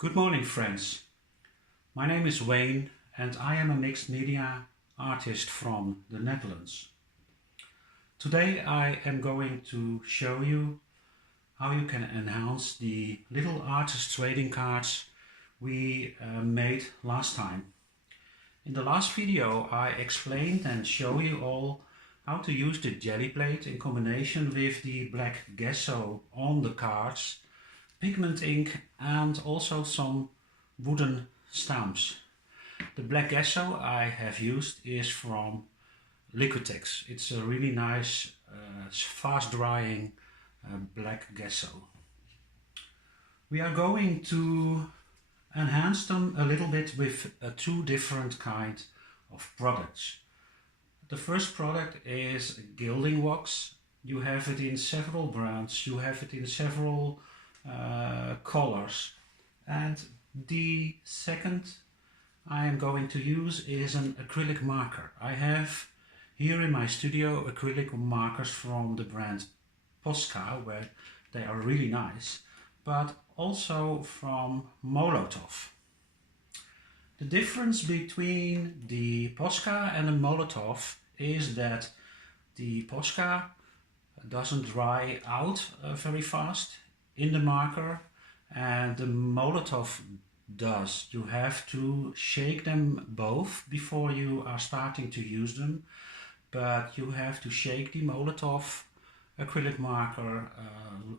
Good morning, friends. My name is Wayne and I am a mixed media artist from the Netherlands. Today I am going to show you how you can enhance the little artist trading cards we made last time. In the last video I explained and show you all how to use the jelly plate in combination with the black gesso on the cards, pigment ink and also some wooden stamps. The black gesso I have used is from Liquitex. It's a really nice, fast drying black gesso. We are going to enhance them a little bit with two different kinds of products. The first product is gilding wax. You have it in several brands, you have it in several colors, and the second I am going to use is an acrylic marker. I have here in my studio acrylic markers from the brand Posca, where they are really nice, but also from Molotov. The difference between the Posca and the Molotov is that the Posca doesn't dry out very fast in the marker and the Molotov does. You have to shake them both before you are starting to use them, but you have to shake the Molotov acrylic marker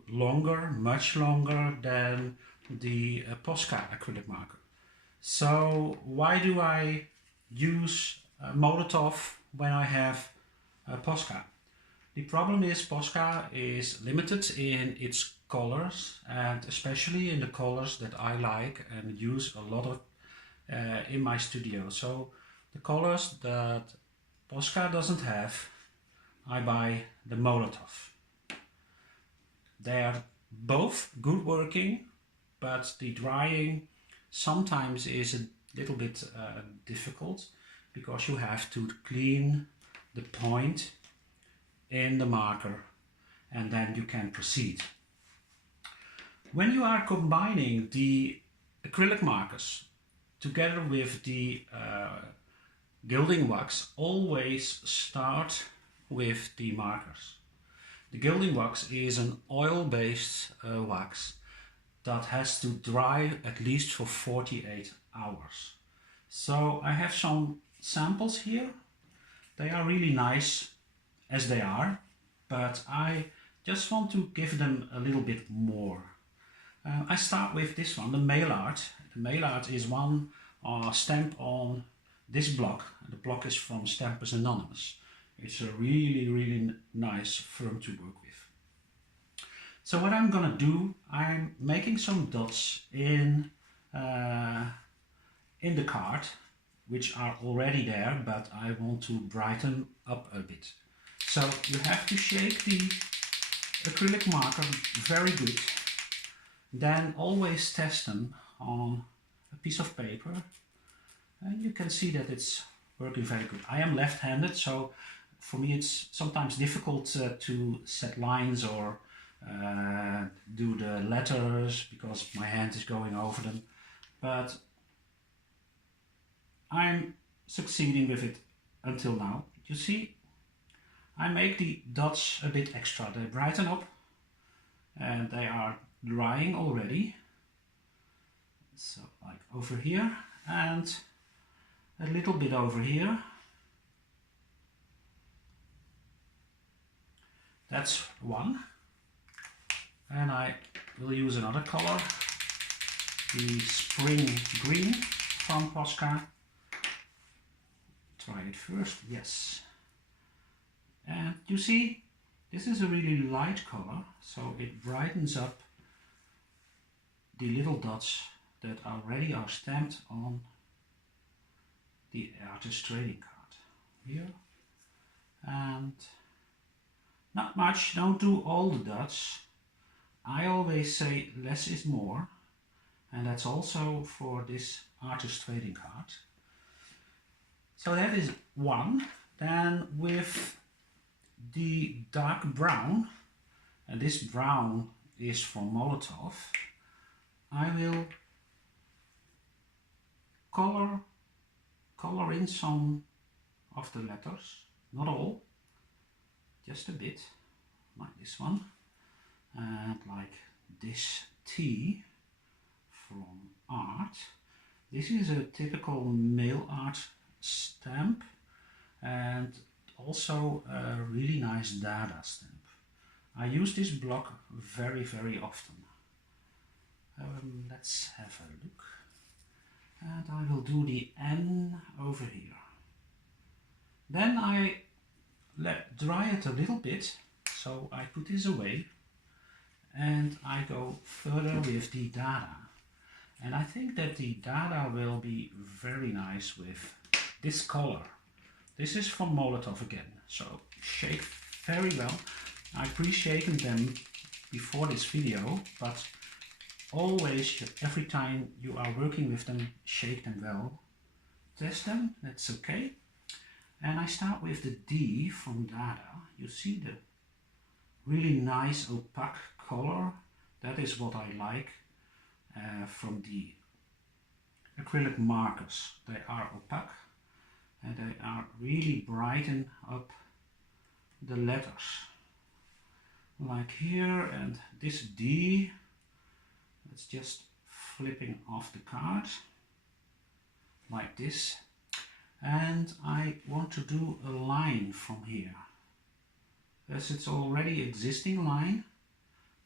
much longer than the Posca acrylic marker. So why do I use Molotov when I have Posca? The problem is Posca is limited in its colors, and especially in the colors that I like and use a lot of in my studio. So the colors that Posca doesn't have, I buy the Molotov. They are both good working, but the drying sometimes is a little bit difficult because you have to clean the point in the marker and then you can proceed. When you are combining the acrylic markers together with the gilding wax, always start with the markers. The gilding wax is an oil-based wax that has to dry at least for 48 hours. So I have some samples here. They are really nice as they are, but I just want to give them a little bit more. I start with this one, the mail art. The mail art is one stamp on this block. The block is from Stampers Anonymous. It's a really nice firm to work with. So what I'm gonna do, I'm making some dots in the card, which are already there, but I want to brighten up a bit. So you have to shake the acrylic marker very good. Then always test them on a piece of paper. And you can see that it's working very good. I am left-handed, so for me it's sometimes difficult to set lines or do the letters because my hand is going over them. But I'm succeeding with it until now. You see, I make the dots a bit extra. They brighten up and they are drying already. So like over here and a little bit over here. That's one. And I will use another color, the spring green from Posca. Try it first, yes. And you see, this is a really light color, so it brightens up the little dots that already are stamped on the artist trading card here. And not much, don't do all the dots. I always say less is more, and that's also for this artist trading card. So that is one. Then with the dark brown, and this brown is from Molotov, I will color in some of the letters, not all, just a bit, like this one, and like this T from art. This is a typical mail art stamp, and also a really nice Dada stamp. I use this block very often. Let's have a look, and I will do the N over here. Then I let dry it a little bit, so I put this away and I go further with the Dada. And I think that the Dada will be very nice with this color. This is from Molotov again, so shake very well. I pre-shaken them before this video, but always, every time you are working with them, shake them well. Test them, that's okay. And I start with the D from Dada. You see the really nice opaque color. That is what I like from the acrylic markers. They are opaque and they are really brighten up the letters. Like here, and this D, it's just flipping off the card like this. And I want to do a line from here. As it's already existing line,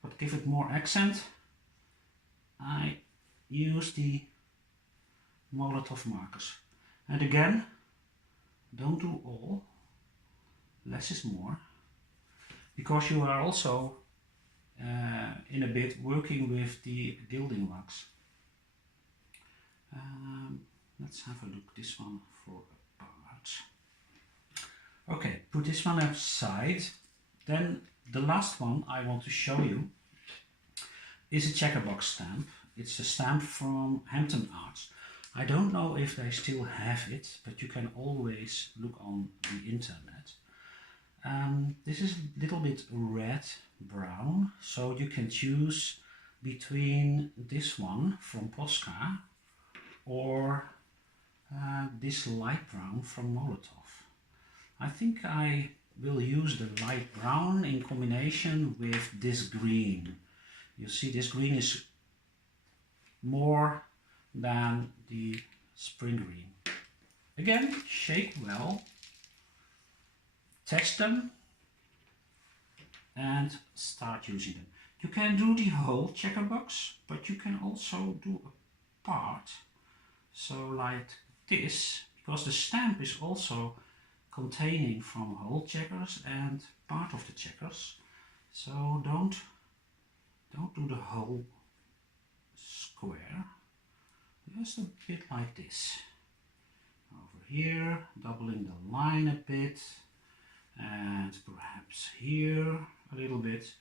but give it more accent, I use the Molotov markers. And again, don't do all, less is more, because you are also in a bit working with the gilding wax. Let's have a look, this one for a part. Okay, put this one aside. Then the last one I want to show you is a checkerbox stamp. It's a stamp from Hampton Arts. I don't know if they still have it, but you can always look on the internet. This is a little bit red-brown, so you can choose between this one from Posca or this light brown from Molotov. I think I will use the light brown in combination with this green. You see, this green is more than the spring green. Again, shake well, test them and start using them. You can do the whole checker box, but you can also do a part, so like this, because the stamp is also containing from whole checkers and part of the checkers. So don't do the whole square, just a bit like this. Over here, doubling the line a bit, and perhaps here a little bit.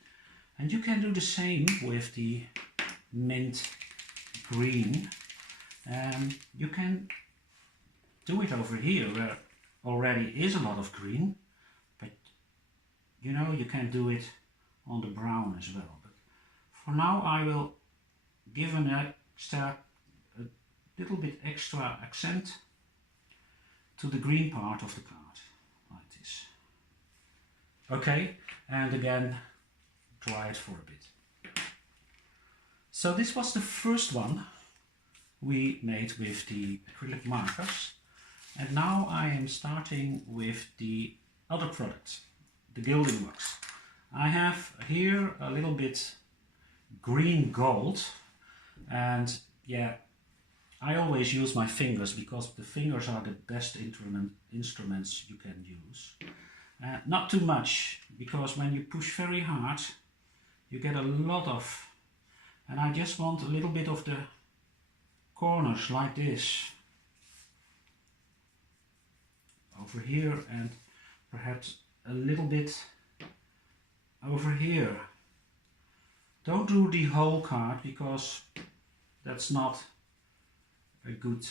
And you can do the same with the mint green. You can do it over here where already is a lot of green, but you know, you can do it on the brown as well. But for now I will give a little bit extra accent to the green part of the card, like this. Okay, and again, dry it for a bit. So this was the first one we made with the acrylic markers. And now I am starting with the other product, the gilding wax. I have here a little bit green gold, and yeah, I always use my fingers because the fingers are the best instruments you can use. Not too much, because when you push very hard you get a lot of, and I just want a little bit of the corners like this over here, and perhaps a little bit over here. Don't do the whole card because that's not a good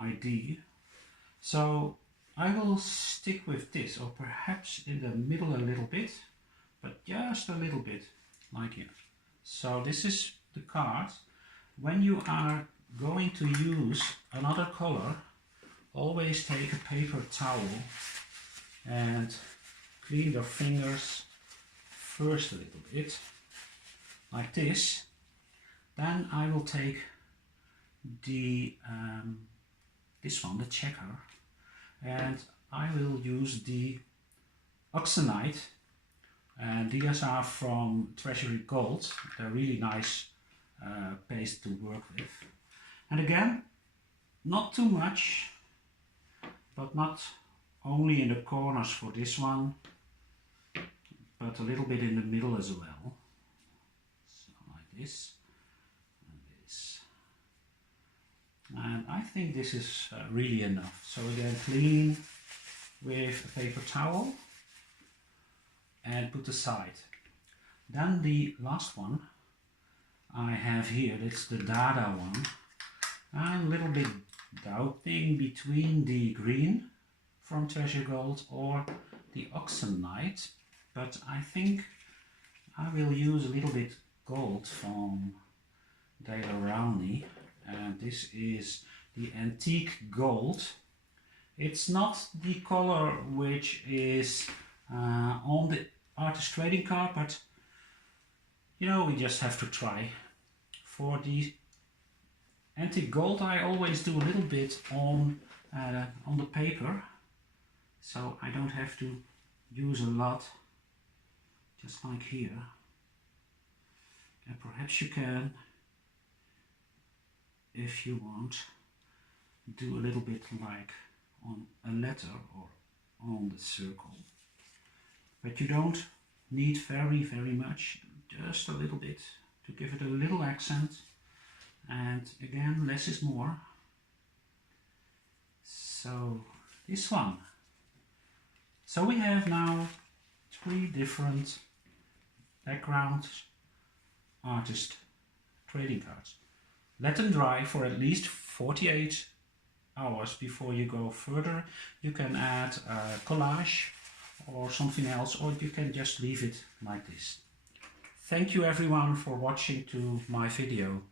idea. So I will stick with this, or perhaps in the middle a little bit, but just a little bit, like here. So this is the card. When you are going to use another color, always take a paper towel and clean your fingers first a little bit, like this. Then I will take the this one, the checker, and I will use the oxenite, and these are from Treasury Gold. They're really nice paste to work with. And again, not too much, but not only in the corners for this one, but a little bit in the middle as well. So like this and this. And I think this is really enough. So again, clean with a paper towel and put aside. Then the last one I have here, it's the Dada one. I'm a little bit doubting between the green from Treasure Gold or the oxenite, but I think I will use a little bit gold from Dale Rowney, and this is the antique gold. It's not the color which is on the artist trading card, but you know, we just have to try. For the antique gold I always do a little bit on the paper, so I don't have to use a lot, just like here. And perhaps you can, if you want, do a little bit like on a letter or on the circle. But you don't need very much, just a little bit to give it a little accent. And again, less is more. So this one. So we have now 3 different background artist trading cards. Let them dry for at least 48 hours before you go further. You can add a collage or something else, or you can just leave it like this. Thank you everyone for watching to my video.